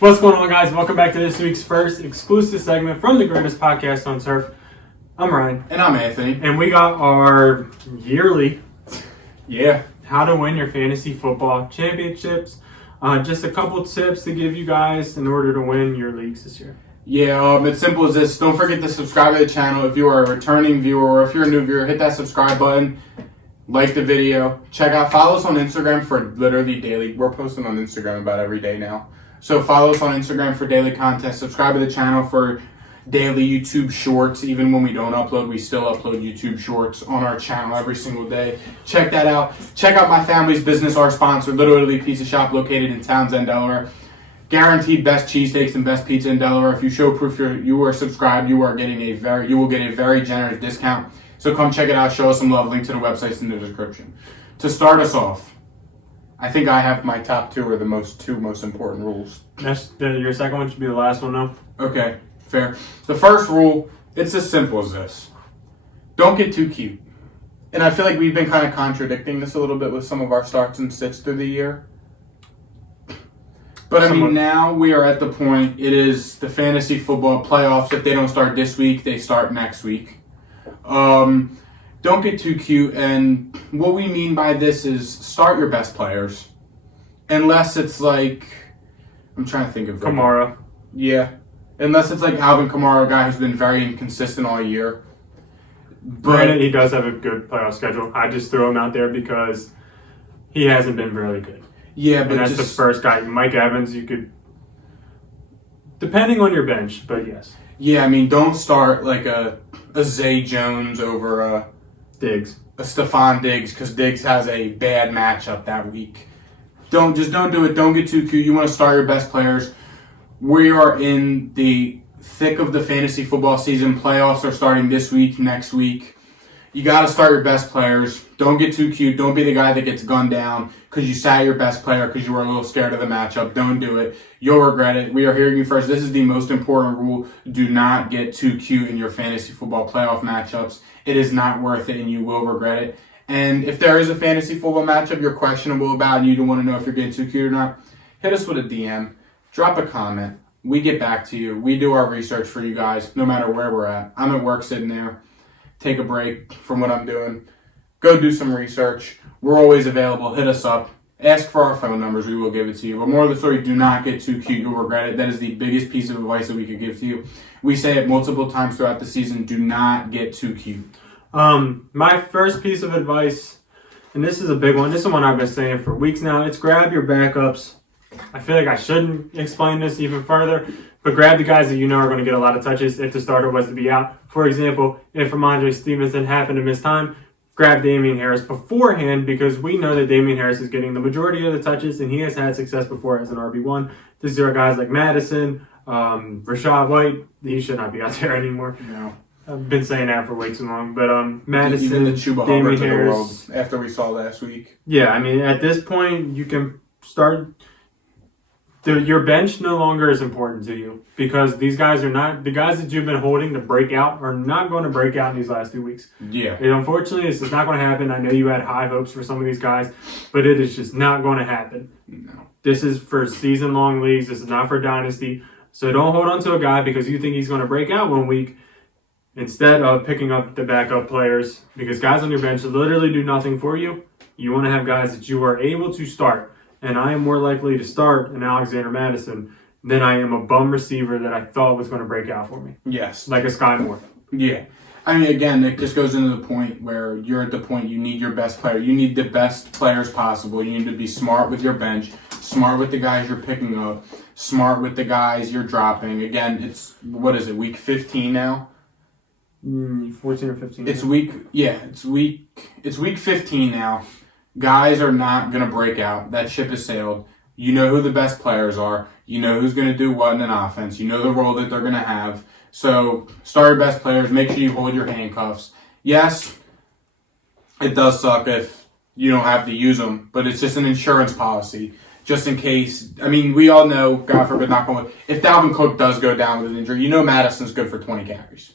What's going on, guys? Welcome back to this week's first exclusive segment from the greatest podcast on turf. I'm Ryan. And I'm Anthony. And we got our yearly How to Win Your Fantasy Football Championships. Just a couple tips to give you guys in order to win your leagues this year. It's simple as this. Don't forget to subscribe to the channel. If you are a returning viewer or if you're a new viewer, hit that subscribe button. Like the video. Follow us on Instagram for literally daily. We're posting on Instagram about every day now. So follow us on Instagram for daily content. Subscribe to the channel for daily YouTube shorts. Even when we don't upload, we still upload YouTube shorts on our channel every single day. Check that out. Check out my family's business, our sponsor, Literally Pizza Shop, located in Townsend, Delaware. Guaranteed best cheesesteaks and best pizza in Delaware. If you show proof you are subscribed, you will get a very generous discount. So come check it out. Show us some love. Link to the website's in the description. To start us off, I think I have my top two are the two most important rules. Your second one should be the last one, though. Okay, fair. The first rule, it's as simple as this. Don't get too cute. And I feel like we've been kind of contradicting this a little bit with some of our starts and sits through the year. But now we are at the point, it is the fantasy football playoffs. If they don't start this week, they start next week. Don't get too cute, and what we mean by this is start your best players. Unless it's like, I'm trying to think of Kamara. Yeah. Unless it's like Alvin Kamara, a guy who's been very inconsistent all year. Granted, he does have a good playoff schedule. I just threw him out there because he hasn't been really good. Yeah, but and that's the first guy. Mike Evans, you could, depending on your bench, but yes. Yeah, I mean, don't start like a Zay Jones over a Stephon Diggs, because Diggs has a bad matchup that week. Don't do it. Don't get too cute. You want to start your best players. We are in the thick of the fantasy football season. Playoffs are starting this week, next week. You got to start your best players. Don't get too cute. Don't be the guy that gets gunned down because you sat your best player because you were a little scared of the matchup. Don't do it. You'll regret it. We are hearing you first. This is the most important rule. Do not get too cute in your fantasy football playoff matchups. It is not worth it, and you will regret it. And if there is a fantasy football matchup you're questionable about and you don't want to know if you're getting too cute or not, hit us with a DM. Drop a comment. We get back to you. We do our research for you guys, no matter where we're at. I'm at work sitting there. Take a break from what I'm doing. Go do some research. We're always available. Hit us up. Ask for our phone numbers. We will give it to you. But more of the story, do not get too cute. You'll regret it. That is the biggest piece of advice that we could give to you. We say it multiple times throughout the season. Do not get too cute. My first piece of advice, and this is a big one. This is one I've been saying for weeks now. It's grab your backups. I feel like I shouldn't explain this even further, but grab the guys that you know are going to get a lot of touches if the starter was to be out. For example, if Ramondre Stevenson happened to miss time, grab Damian Harris beforehand because we know that Damian Harris is getting the majority of the touches and he has had success before as an RB1. These are guys like Madison, Rashad White. He should not be out there anymore. No. I've been saying that for way too long. But Madison, even the Chuba Damian Hubbard of the world Harris. after we saw last week. Yeah, I mean, at this point, you can start. Your bench no longer is important to you because these guys are not the guys that you've been holding to break out are not going to break out in these last 2 weeks. Yeah. And unfortunately, this is not going to happen. I know you had high hopes for some of these guys, but it is just not going to happen. No. This is for season-long leagues. This is not for dynasty. So don't hold on to a guy because you think he's going to break out 1 week instead of picking up the backup players because guys on your bench literally do nothing for you. You want to have guys that you are able to start. And I am more likely to start an Alexander Madison than I am a bum receiver that I thought was going to break out for me. Yes. Like a Sky Moore. Yeah. I mean, again, it just goes into the point where you're at the point you need your best player. You need the best players possible. You need to be smart with your bench, smart with the guys you're picking up, smart with the guys you're dropping. Again, it's, week 15 now? 14 or 15. It's week 15 now. Guys are not going to break out. That ship has sailed. You know who the best players are. You know who's going to do what in an offense. You know the role that they're going to have. So start your best players. Make sure you hold your handcuffs. Yes, it does suck if you don't have to use them, but it's just an insurance policy. Just in case. I mean, we all know, God forbid, not going. If Dalvin Cook does go down with an injury, you know Madison's good for 20 carries.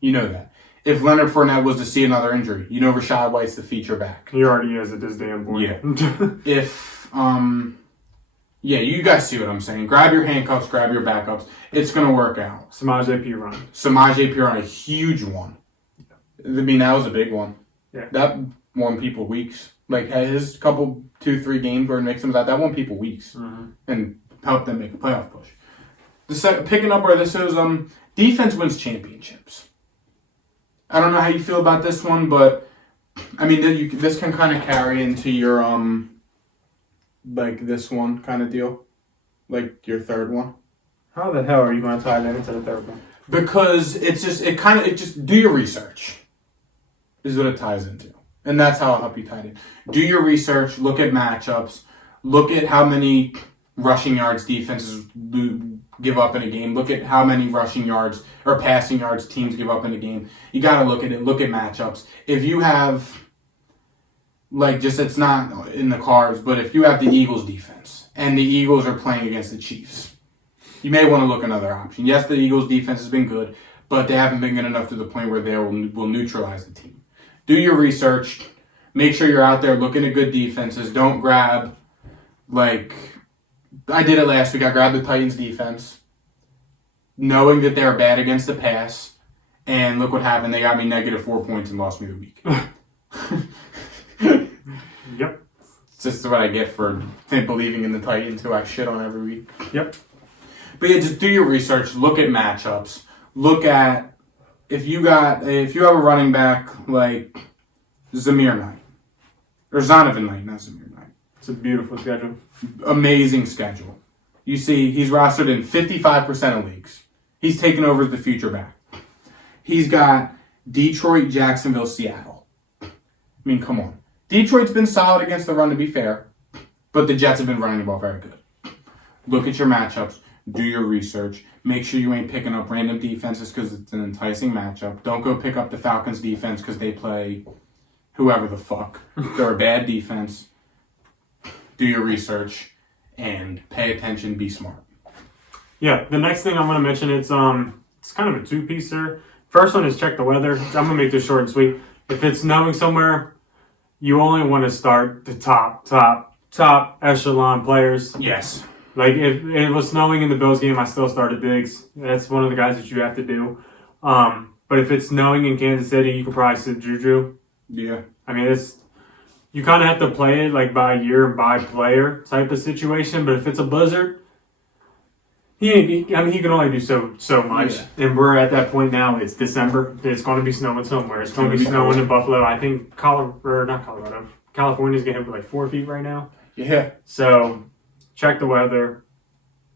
You know that. If Leonard Fournette was to see another injury, you know Rashad White's the feature back. He already is at this damn point. Yeah. If Yeah, you guys see what I'm saying. Grab your handcuffs, grab your backups. It's going to work out. Samaje Perine. Samaje Perine, a huge one. I mean, that was a big one. Yeah. That won people weeks. Like, his couple, 2-3 games where Nixon was at, that won people weeks. And helped them make a playoff push. Picking up where this is, defense wins championships. I don't know how you feel about this one, but, I mean, this can kind of carry into your, like this one kind of deal. Like your third one. How the hell are you going to tie that into the third one? Because it just do your research is what it ties into. And that's how I'll help you tie it in. Do your research, look at matchups, look at how many rushing yards defenses give up in a game, look at how many rushing yards or passing yards teams give up in a game. You got to look at it, look at matchups. If you have, like, just it's not in the cards, but if you have the Eagles defense and the Eagles are playing against the Chiefs, you may want to look another option. Yes, the Eagles defense has been good, but they haven't been good enough to the point where they will neutralize the team. Do your research. Make sure you're out there looking at good defenses. Don't grab, like, I did it last week. I grabbed the Titans defense, knowing that they're bad against the pass, and look what happened. They got me -4 points and lost me the week. Yep. It's just what I get for believing in the Titans, who I shit on every week. Yep. But yeah, just do your research. Look at matchups. Look at if you have a running back like Zamir Knight or Zonovan Knight, not Zamir Knight. It's a beautiful schedule. Amazing schedule. You see, he's rostered in 55% of leagues. He's taken over as the future back. He's got Detroit, Jacksonville, Seattle. I mean, come on. Detroit's been solid against the run, to be fair, but the Jets have been running the ball very good. Look at your matchups. Do your research. Make sure you ain't picking up random defenses because it's an enticing matchup. Don't go pick up the Falcons defense because they play whoever the fuck. They're a bad defense. Do your research and pay attention. Be smart. Yeah, the next thing I'm going to mention, it's kind of a two-piecer. First one is check the weather. I'm going to make this short and sweet. If it's snowing somewhere, you only want to start the top echelon players. Yes. Like, if it was snowing in the Bills game, I still started Diggs. That's one of the guys that you have to do. But if it's snowing in Kansas City, you could probably sit Juju. Yeah. I mean, you kind of have to play it like by year and by player type of situation. But if it's a blizzard, he can only do so much. Yeah. And we're at that point now. It's December. It's going to be snowing somewhere. It's going to be snowing in Buffalo. I think California's getting hit with like 4 feet right now. Yeah. So check the weather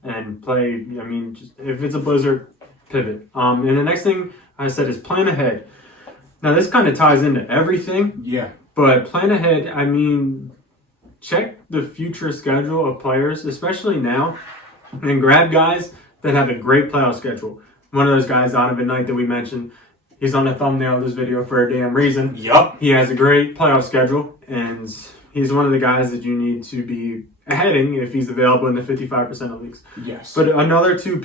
and play. I mean, just, if it's a blizzard, pivot. And the next thing I said is plan ahead. Now, this kind of ties into everything. Yeah. But plan ahead, I mean, check the future schedule of players, especially now, and grab guys that have a great playoff schedule. One of those guys, Zonovan Knight, that we mentioned, he's on the thumbnail of this video for a damn reason. Yup. He has a great playoff schedule, and he's one of the guys that you need to be heading if he's available in the 55% of leagues. Yes. But another two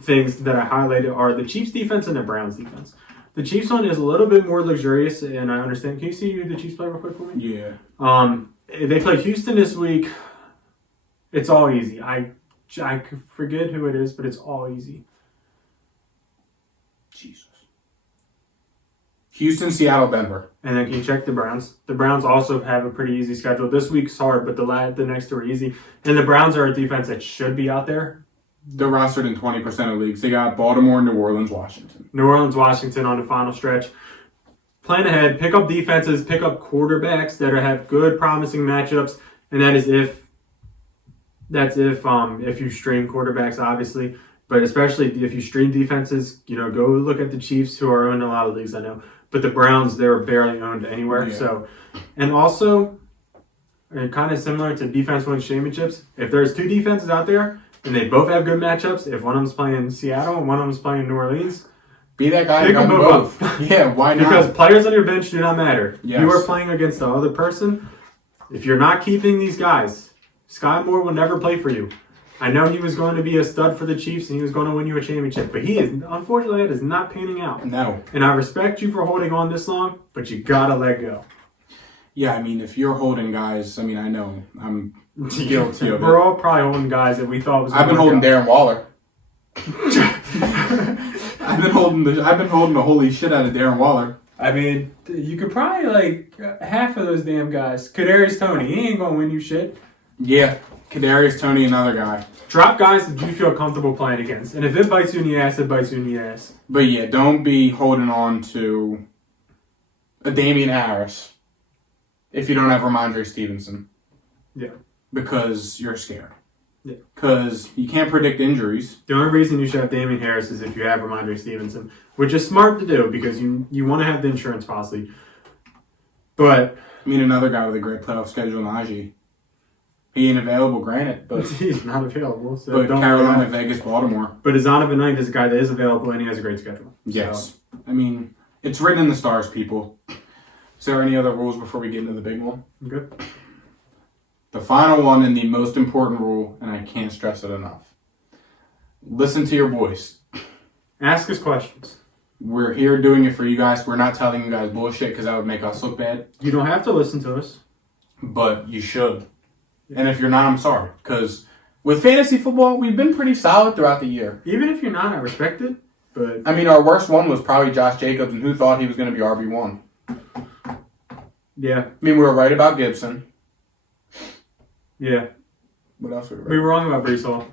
things that I highlighted are the Chiefs defense and the Browns defense. The Chiefs one is a little bit more luxurious, and I understand. Can you see who the Chiefs play real quick for me? Yeah. They play Houston this week. It's all easy. I forget who it is, but it's all easy. Jesus. Houston, Seattle, Denver. And then can you check the Browns? The Browns also have a pretty easy schedule. This week's hard, but the next two are easy. And the Browns are a defense that should be out there. They're rostered in 20% of leagues. They got Baltimore, New Orleans, Washington. New Orleans, Washington on the final stretch. Plan ahead. Pick up defenses. Pick up quarterbacks that have good, promising matchups. And that is if you stream quarterbacks, obviously. But especially if you stream defenses, go look at the Chiefs, who are in a lot of leagues, I know. But the Browns, they're barely owned anywhere. Yeah. So, and also, kind of similar to defense wins championships, if there's two defenses out there and they both have good matchups, if one of them's playing Seattle and one of them's playing New Orleans, be that guy. pick them both up. Yeah, why not? Because players on your bench do not matter. Yes. You are playing against the other person. If you're not keeping these guys, Sky Moore will never play for you. I know he was going to be a stud for the Chiefs and he was going to win you a championship, but unfortunately, it is not panning out. No. And I respect you for holding on this long, but you gotta let go. Yeah, I mean, if you're holding guys, I mean, I know I'm Guilty of it. We're all probably holding guys that we thought was. I've been holding Darren Waller. I've been holding the holy shit out of Darren Waller. I mean, you could probably like half of those damn guys. Kadarius Toney, he ain't gonna win you shit. Yeah, Kadarius Toney, another guy. Drop guys that you feel comfortable playing against, and if it bites you in the ass, it bites you in the ass. But yeah, don't be holding on to a Damian Harris if you don't have Ramondre Stevenson. Yeah. Because you're scared. Yeah. Because you can't predict injuries. The only reason you should have Damian Harris is if you have Ramondre Stevenson, which is smart to do because you want to have the insurance policy. But I mean, another guy with a great playoff schedule, Najee. He ain't available, granted, but he's not available. So but Carolina, Vegas, Baltimore. But Zonovan Knight is a guy that is available and he has a great schedule. Yes. So. I mean, it's written in the stars, people. Is there any other rules before we get into the big one? Good. The final one and the most important rule, and I can't stress it enough. Listen to your voice. Ask us questions. We're here doing it for you guys. We're not telling you guys bullshit because that would make us look bad. You don't have to listen to us. But you should. And if you're not, I'm sorry. Because with fantasy football, we've been pretty solid throughout the year. Even if you're not, I respect it. But I mean, our worst one was probably Josh Jacobs, and who thought he was going to be RB1? Yeah. I mean, we were right about Gibson. Yeah. What else were we right? We were wrong about Brees Hall.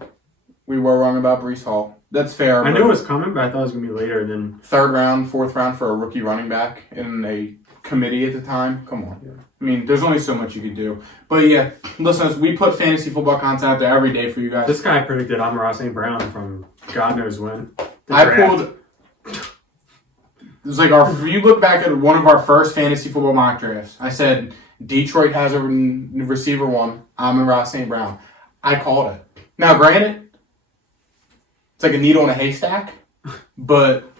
We were wrong about Brees Hall. That's fair. I knew it was coming, but I thought it was going to be later than... Third round, fourth round for a rookie running back in a committee at the time. Come on. Yeah. I mean, there's only so much you could do. But yeah, listen, we put fantasy football content out there every day for you guys. This guy predicted Amon-Ra St. Brown from God knows when. I pulled... It was like if you look back at one of our first fantasy football mock drafts, I said Detroit has a receiver one, Amon-Ra St. Brown. I called it. Now, granted, it's like a needle in a haystack, but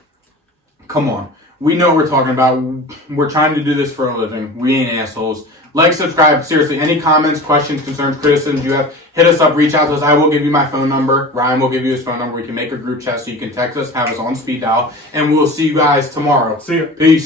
come on. We know what we're talking about. We're trying to do this for a living. We ain't assholes. Like, subscribe. Seriously, any comments, questions, concerns, criticisms you have, hit us up, reach out to us. I will give you my phone number. Ryan will give you his phone number. We can make a group chat so you can text us, have us on speed dial, and we'll see you guys tomorrow. See ya. Peace.